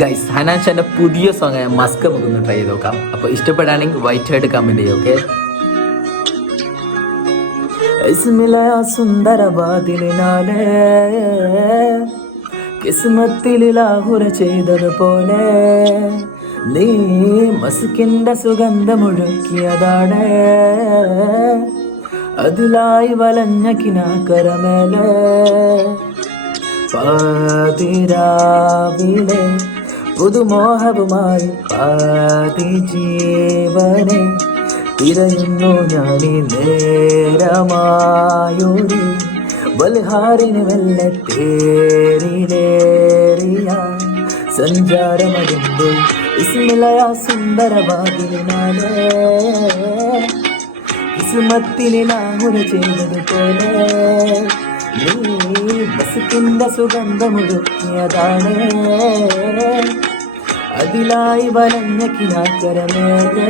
Guys ഹനാൻ ഷാന്റെ പുതിയ song Musk നമുക്കൊന്ന് try ചെയ്ത് നോക്കാം. അപ്പോൾ ഇഷ്ടപ്പെടുകയാണെങ്കിൽ വൈറ്റ് ആയിട്ട് കമന്റ് ചെയ്യും. ഓക്കെ, സുന്ദരബാദിനാലേ കിസ്മത്തിൽ ലാഹുര ചെയ്തതുപോലെ നീ മസ്കിന്റെ സുഗന്ധമൊഴുക്കിയതാണ്. അതിലായി വലഞ്ഞ കിനാക്കരമേലെ പാതിരാവിലെ പുതുമോഹവുമായി പാതി ജീവനെ തിരയുന്നു ഞാനീ നേരമായൊരു ബൽഹാറിന് വെല്ലെ തേരിലേറിയ സഞ്ചാരമതിൻ്റെ ഇസ്മിലയ സുന്ദരബാദിനാലേ കിസ്മത്തിലെ ലാഹുര ചെയ്തതുപോലെ നീ ബസ്കിന്റെ സുഗന്ധമൊഴുക്കിയതാണ്. അതിലായി വലഞ്ഞ കിനാക്കരമേലെ